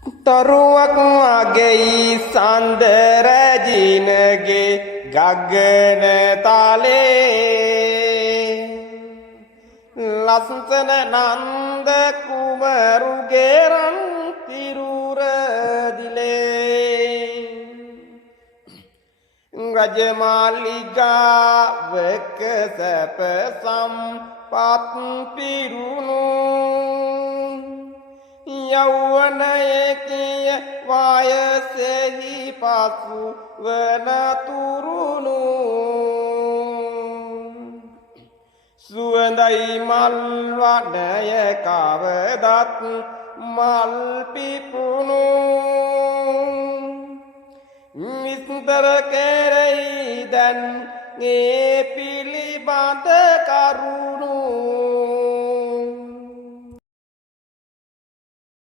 තරුවක් වගේ සඳර ජීනගේ ගගන තාලේ ලස්සන නන්ද කුමරුගේ රන් තිරුර දිලේ රජමාලිගාවක සැප සම්පත් පිරුණු යෞවනයේ කිය වයසෙහි පසු වන තුරුණු සුවඳයි මල් වඩය කවදත් මල් පිපුණු විස්තර කෙරෙහි දැන් ඒ පිළිබඳ කරුණු